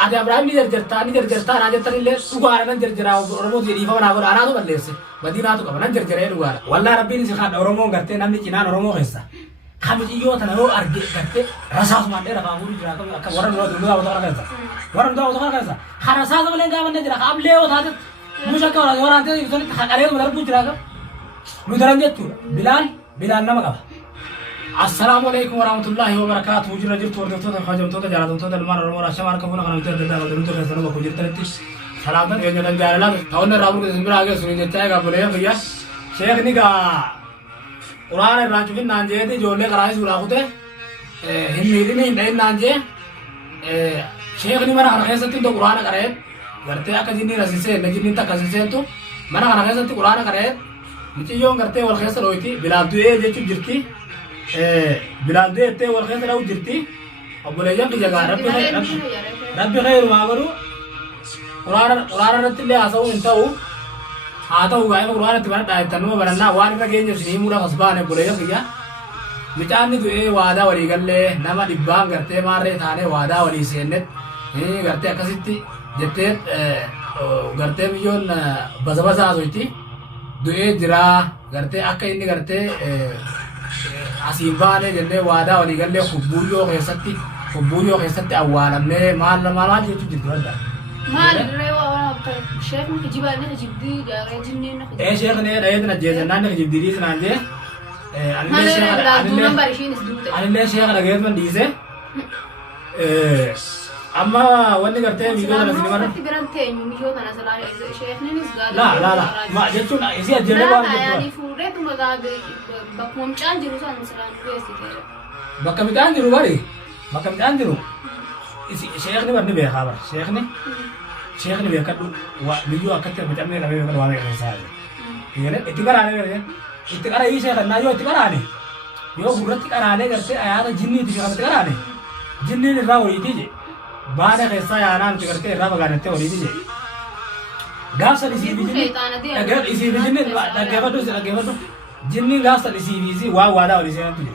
Ada Abraham ni jarjarta na jartan ille sugar nan jarjara oromo jadi fa na ana to ballese badina to kabana jarjare lugar wallahi rabbi si khad oromo garte namni cinan oromo khessa kami iyo tanaro arge garte rasas mande ra kamuri jira ka waran do do to khassa waran do to khassa khara sa zamale ga mande jira ab le wata mushaka waran te isoni khare mar bu jira ka mudaran jetu bilal nama ka Assalamualaikum warahmatullahi wabarakatuh. Jira jirtu warda tuh khajam tuh jalan tuh dan mar syamar kabuna kana tuh dan dan tuh sana ko jirta tis salam dan ya dan jalan tahun rabu ke sembra age suni jeta ga boleh भैया Sheikh ni ga Quran rajubin nanje te jole karai sura ko te hindi ni nain nanje Sheikh ni mana harake sati to Quran kare garte aka jinni rasise najini ta kasise to mana harake sati Quran kare muti yo garte wal khasar hoiti bilal duye je chu jirti bilal duye te wal khasar au jirti abule jam ki jaga rabbi khair ma garu Quran ratile asau intau atau gaya Quran tiba dai tanu barana wani ka genje sini mura khasbane bule jam kiya mitani duye wada wali galle nama dibang garte mare thane wada wali senet garte akasitti jette garte biyon bazabasa hoiti du'e jira garte akka inni garte asibane jenne wada wali galle khubbuyo keessatti awwalamne maal jechu jirtu maal rewa sheekh ni jibane jibdi gaare jinne na sheekh ne dayet na jeesanna ne jibdi sanande anile sheekh na geet man diise amma wanni garte video na sinema na tigirante video kana sala sheekh ni nisgala la ma jechu isi ajene ba yani fuure tu magabe bakum chan jiru san sala wesi kere bakam tan jiru bari bakam tan jiru isi sheekh ni barni be khabar sheekh ni be kadu wa video akatte macam ne lawe kan wale kan sa yene itikarane ne itikara yi sheekh na yo itikarane yo gurati karane garte ayana jinni itikarane jinni ni rawo yitije बारे कैसा यार आम करते रहा बगानते हो रही है गास इसी बिजली अगर इसी बिजली लगे तो जिन्नी गास इसी बिजली वादा हो रही है तुझे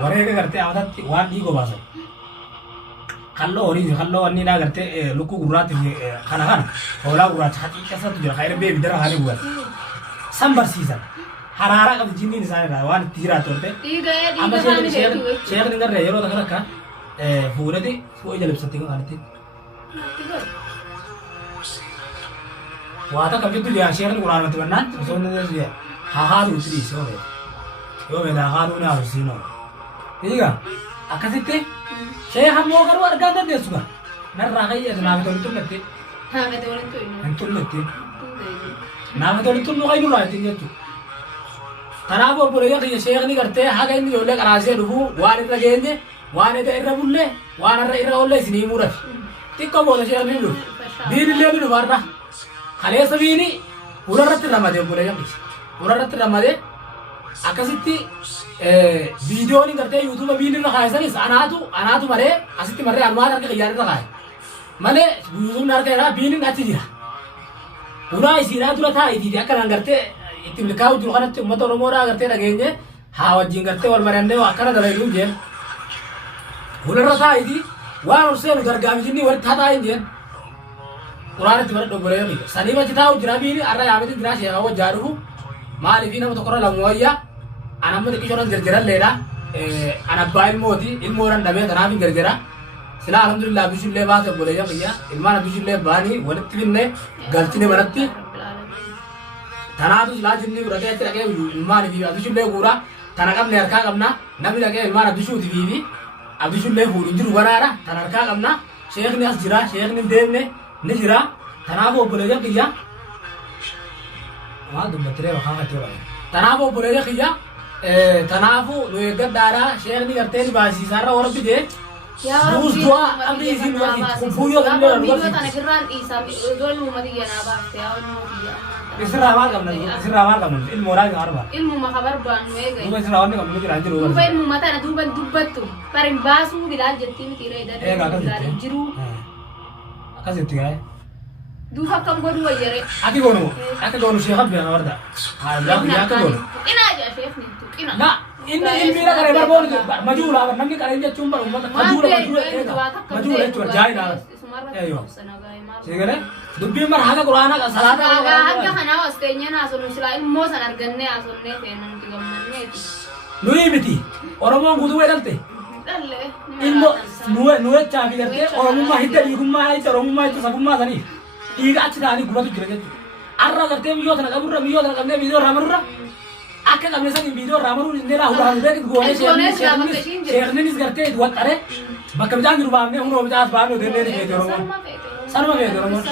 वरे के करते आदत वाद दी को बास खल्लो हो रही है खल्लो अन्नी ना करते लुकु गुरात खाना होला गुरात छाती कैसा तुझे खैर बे इधर हाने हुआ संबर सीजन हरारा का जिन्नी निशान रहा वान तीरा तोड़ते अब शेयर निकर रहे रो तक रखा पूरे दी कोई जलब सकती को करती वाता कभी तो लिया शेयर कुरान में तो बनना सोने दे दिया हाहार उतरी सो है यो मेरा हाहार उन्हें आउसीनो ठीक है अकसिते शेयर हम वो करो अर्गा दे देसुगा नर रागाई है ना में तो लगती हां मैं तो लगती ना में तो लोग आई नो लाती है तू तनाव बोले कि शेयर नहीं करते हां कहीं जो ले करासे रुबु वाले लगेंगे वाने तो इरा बुल्ले वाना इरा ओल्ले सिनी मुरत तिक्को बोले शेयर मिलु दीन ले मिलु वारना खले सवीनी पूरा रत्त रमदे बोले जब पूरा रत्त रमदे akasitti video ni करते YouTube video ना खाए सनी अनातु मरे asitti मरे अनुवाद करके खियारे ना खाए मने YouTube ना करते ना video ना चीज़ पूरा इसी रात तुला था इसी क्या करना करते इतने लिखाओ जो खाना मत और मोरा करते लगेंगे हाँ वजीं करते और मरने वो आकर दलाइल मुझे हुलर रहा इधी वार उससे उधर गावी जिन्नी वर था इंडियन पुराने तुम्हारे डोबरे में सनी में जितना उजरा भी नहीं अरे यावे तो जितना शेरा वो जारू माल इधर ना तो करो लंगोया अनम्म देखी चोरन जर्जरा लेरा अनब्बाइल मोती इन मोरन डबे धना भी जर्जरा सिला अल्हम्दुलिल्लाह बिशुल्ले बात बोले जा भैया इल्मान बिशुल्ले बानी वरत्तिन ने गलती ने बनती धना तो सिला जिन्नी रखे लगे इल्मान भी बिशुल्ले पूरा धना कब ने रखा कब ना नबी लगे इल्मान बिशु थी भी abishulle huru jiru warara tanarka kamna sheekh ni asjira sheekh ni devne nijira tanabo boleja kiya wa dum batre wa khaga tewa tanabo boleja kiya tanafu lo yegadara sheekh ni garte ni basi sara or bide ya dus dua amri izin wa kufuyo gamle wa tanakirran isa dol mumadi yana ba ya no kiya isra wa kamna ilmu ra garba ilmu ma khabar ban wega duba isra wa kamna ki ranjiro duba ilmu mata na duba dubbattu parin basu bilal jetti mi tire idar jiru akasitti ay duha kam godu wayere ati gonu sheekh abbe warda ha ya ka gonu ina ja sheekh ni tu ina na inne ilmira kare bar bon majula namni kare je chumbar ummata majula ega majula chur jai na ايوه سيغله دبي مر هذا قرآن صلاة هذا خنا واستني ناس المسلمين مو سنرجعني أصلني فين نتجمعني نوي بتي أرمون قدوة ويدلته ilmo nuwe chaafi garte oromummaa hidda dhiigummaa hidda oromummaa hidda sabummaa sanii dhiiga achi ta'anii gubatu jira jechuudha. Arra gartee biyyoota na qaburra biyyoota na qabnee viidiyoo irraa marurra akka qabne sanii viidiyoo irraa maruu inni irraa huraan beekit goonee sheerninis gartee waxxare bakka bishaan jiru baafnee hunoo bishaan baafnee deemnee ni feete oromoon sanuma feete oromoon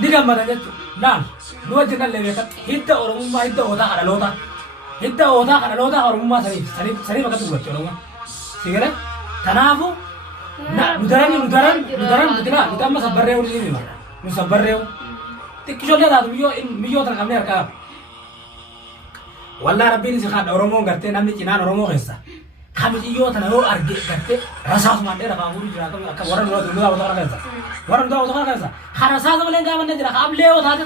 ni gammada jechuudha. Naan nu wajjin dhallee beekat hidda oromummaa hidda ootaa kadhaloota hidda ootaa kadhaloota oromummaa sanii bakka tuggatti oromoon. Sigale tanaafu nudaran budina nudamma sabbarreewu ni mara nu sabbarreewu tikkisholle daatu miyyoo tan qabne harkaa wallaa rabbiin si khadha oromoon gartee namni cinaan oromoo keessa kamiyyoo tan yoo arge gartee rasaasumaan dheera baafuu jira akka warra nudaa wata kana keessa kan rasaasa malee gaafanne jira ka ablee yoo taate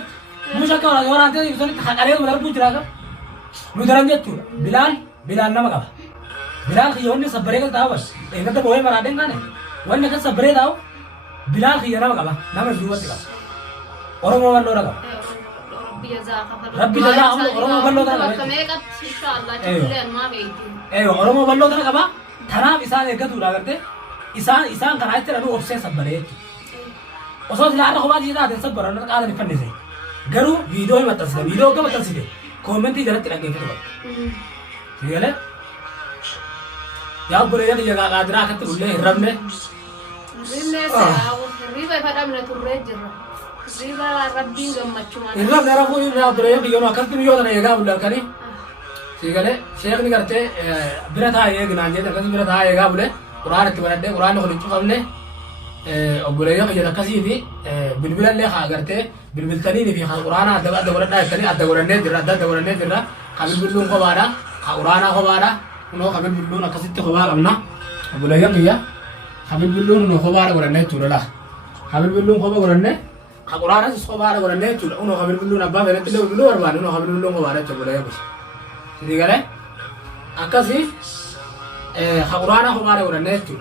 mushakka waraantee ibsanitti haqalee darbuu jira ka nudaran jechuudha bilaan nama qaba. Bilal khiyonni sabbare kan tahu bas. Ingat boy maraden kan? Wanne kan sabbare tahu? Bilal khiyana apa? Nama dua tiga. Orang mau ballo raga. Rabbi jaza orang mau ballo raga. Kami kat insyaallah cikulen ma beiti. Orang mau ballo raga apa? Tanah isan egat udah karte. Isan kan aja lalu opsi sabbare. Osok tidak ada khabar jadi ada sabbare. Nak ada di pandai sih. Garu video yang matas sih. Video kan matas sih. Komen tidak ada lagi itu. Iya ya boleh ya jaga kadra kat ulle ramne riba pada mana turrejer riba rabbi gammachuman irram nara ko ya boleh ya yono kat mi yoda ya ga ulle kani sigale sheikh ni karte birata ye gnanje da kan birata ye ga ulle qur'an ti barade qur'an ko litu famne boleh ya jaga kasidi bilbilan le ha karte bilbil tani ni fi qur'an ada warada tani ada warane dira kabil bilun ko bada qur'an ko bada no kabil bilun akasitti khobar amna bulaya kiya kabil bilun no khobar goranne tulala kabil bilun khobar goranne qur'ana sis khobar goranne tul no kabil bilun abba vele tilo bilu warban no kabil bilun khobar to bulaya bus digale akasi qur'ana khobar goranne tul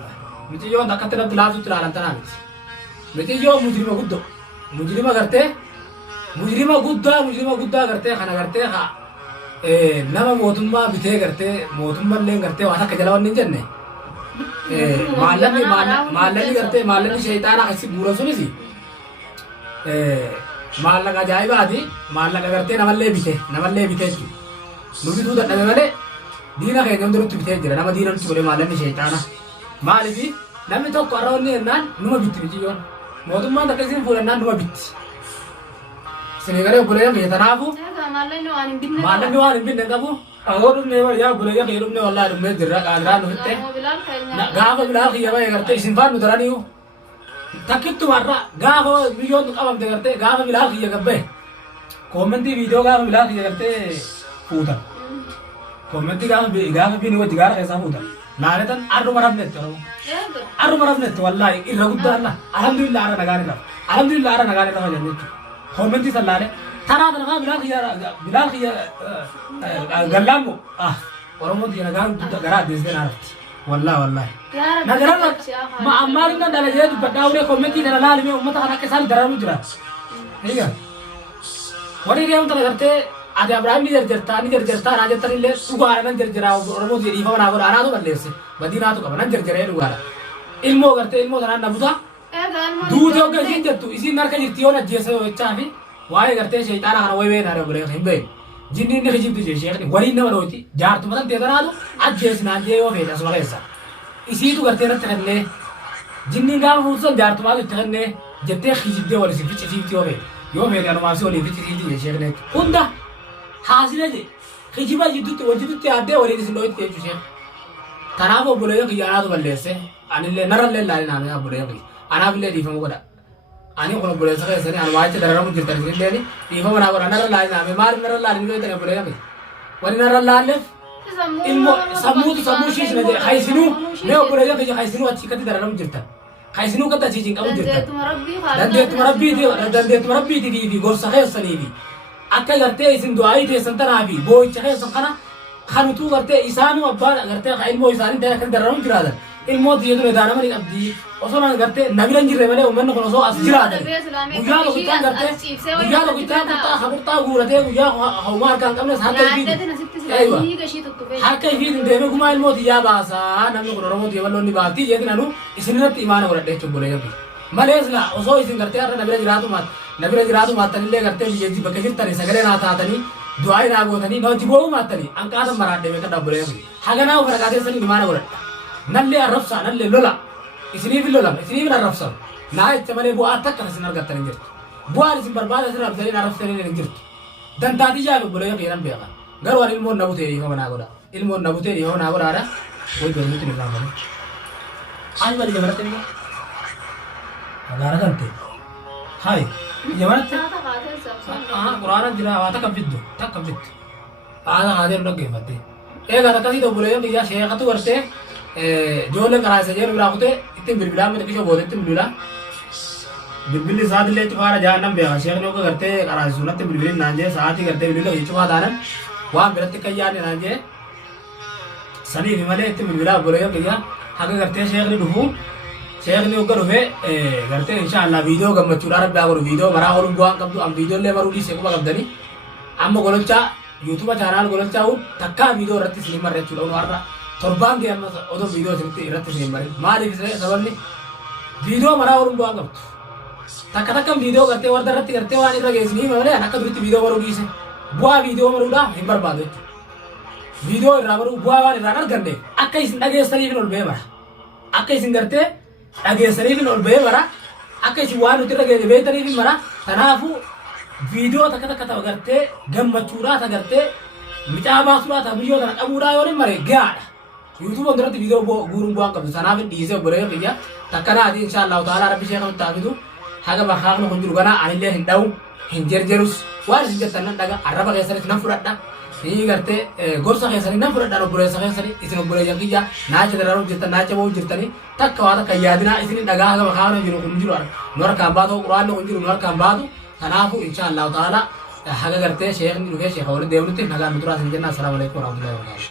miti yo dakatna bilazu tulala tanamit miti yo mujrima garte mujrima gudda garte khana garte ha nama mootummaa bitee gartee mootummallee gartee waan akka jala wanni jenne maallanni gartee maallanni shayxaanaa kasi buuran sunis maallaqa ajaa'ibaati maallaqa gartee namallee bite jechuudha nu bituu dadhabe malee diina keenya hundurutti bitee jira nama diina nutti godhe maallanni shayxaanaa maalifi namni tokko har'a wanni jennaan numa bitti biciyyoon mootummaan takka isin fuudhannaan numa bitti Senegal boleh ya tanaafu maalan waan hin binne qabu agoodum ne ya boleh ya khairum ne wallahi dum ne dirra qaadra nu hitte gaafa bilal khiyaba garte isin faan nu daraniu takittu marra gaafa biyyoon qabamte garte gaafa bilal khiya gabbe commenti video gaafa bilal khiya garte fuuta commenti gaafa bini wajji gaara keessa fuuta naaletan arru marafnet wallahi irra guddaa allah alhamdulillah ara nagaane rafa jannatu Commenti salare tara tara bilal khiya gallamu oromo dia nagar gara desde narat wallahi nagara ma amari na dala jeedu badawre commenti dala lali me ummata kana ke sal daramu jira iya wari reum tara garte ade abraham ni jarta raja tarille sugara nan jarjara oromo dia difa na gora ana to ballese badina to kabana jarjara lugara ilmo dana nabuta Duuti oga isin jettu isin narka jirti yoo najjeessa yoo jechaafi waa'ee gartee shayxaana kana wayi naare obbolee hin beeku jinni inni kijibtu jee sheekni waliin nama dhooti jaartuma tan teetanaatu ajjeesnaan jee yoo feete asuma keessa isiitu gartee irratti kennee jinni gaafa fuutusan jaartumaatu itti kennee jettee kijibdee wal isin ficcisiifti yoo feete anumaafsi waliin ficcisiifti jee sheekni hunda haasina jee kijiba wajjitutti yaaddee waliin isin dhootti jechuu sheekni kanaaf obbolee kiyyaanaatu balleesse anillee narallee laalinaamee obbolee kiyya Anak beli di Famukoda. Ani kalau boleh saya sini anu aja darah mungkin terus ini di Famu nak orang naral lain nama mar naral lain itu tidak boleh lagi. Wali naral lain ilmu samu sih sebenarnya. Hai sinu, dia boleh lagi kerja hai sinu aci kati darah mungkin ter. Hai sinu kata cicing kamu cerita. Dan dia tumarabbi di gor saya sini di. Akka garte isin doa itu santana abi. Boy cahaya sangkana. Kanu tu garte isanu apa garte ilmu isani darah kan darah mungkin ada. ilmooti jedhu edaana mali qabdi osoo naan gartee nabira hin jirre malee uummanni kun osoo as jiraate guyyaa tokkichaan gartee guyyaa tokkichaan kurxaa guuratee guyyaa hawmaa harkaa hin qabnes harka ifiitiin deemee gumaa ilmooti yaa baasaa namni kun oromooti yaballoonni baaftii jeetin anu isinirratti imaana godhadhe jechuun bolee yabi malees la osoo isin gartee har'a nabira jiraatu maattanillee gartee biyyeetti bakka jirtanii sagalee naa taatanii du'aa naa gootanii na hojii boobuu maattanii hanqaatan maraadhee beeka dhaabbolee yabi haganaa ofirra qaateessanii imaana godhadha nallee arrabsaa nallee lola isiniif lolama isiniif arrabsan naa jecha malee bu'aa takka isin argattan hin jirtu bu'aan isin barbaada isin arrabsanii hin jirtu dantaatii jaabe bolee yabi jedhan beeka garuu ani ilmoon nabutee dhiifama naa godha ilmoon nabutee dhiifama naa godhaadha way beeknutti ni raamame ani bali jabaratti ni agaara kante hai jabaratti quraana jira waa takka fiddu haala haadeen dhaggeeffatte eegaa takkasii dobbolee biyyaa sheekatu gartee ijoolleen karaa isa jedhu biraa kutee ittiin bilbilaa miti kishoo booda ittiin bilbilli sa'aatillee cufaadha jaannan beeka sheekni akka gartee karaa sunatti bilbilin naan jee sa'aatii gartee bilbila hojii cufaa taanan waan biratti kan yaadne naan jee saniifi malee ittiin bilbilaa obbolee biyyaa haga gartee sheekni dhufu sheekni hogga dhufe gartee inshaallah viidiyoo gammachuudhaa rabbi haa godhu viidiyoo maraa ooluun bu'aan qabdu am viidiyoollee maruu dhiisee quba qabdanii amma gololchaa yuutuuba chaanaal gololchaa takkaa viidiyoo irratti isin marre jechuudha unu har'a torbaan gee amma odoo viidiyoo isinitti irratti isin marin maaliif sababni viidiyoo maraa ooluun bu'aan qabdu takka viidiyoo gartee warda irratti gartee waan irra geessinii malee akka duritti viidiyoo maruu dhiise bu'aa viidiyoo maruudhaa hin barbaadu jechuudha viidiyoo irraa maruu bu'aa waan irraan arganne akka isin dhageessaniif ol ba'ee mara akka isin gartee dhageessaniif ol ba'ee mara akka isin waan nuti irra geesse beektaniif mara kanaafuu viidiyoo takka ta'u gartee gammachuudhaa ta gartee micaa baasuudhaa ta biyyoo tana qabuudhaa yoo mare gaadha yuutuuba duratti viidiyoo guuruun bu'aan qabdu sanaaf dhiisee obbolee biyya takka naati inshaallahu ta'ala rabbi sheekha nutti haafidu haga bakhaaqnu kun jiru ganaa anillee hin dha'u hin jerjerus waan isin jettan nan dhaga arraba keessanis nan fudhadha ni gartee gorsa keessanii nan fudhadhaan obboleessa keessanii isin obboleeyyan kiyya naacha dararuuf jirtan naacha ba'uuf jirtanii takka waa takka yaadinaa isin dhagaa haga bakhaaqnu jiru kun jiru nu harkaan baatu quraanni kun jiru nu harkaan baatu kanaafu inshaallahu ta'ala haga gartee sheekni dhufee sheekha waliin deemnutti nagaan nu turaa isin jenna assalaamu alaikum warahmatullahi wabarakatuh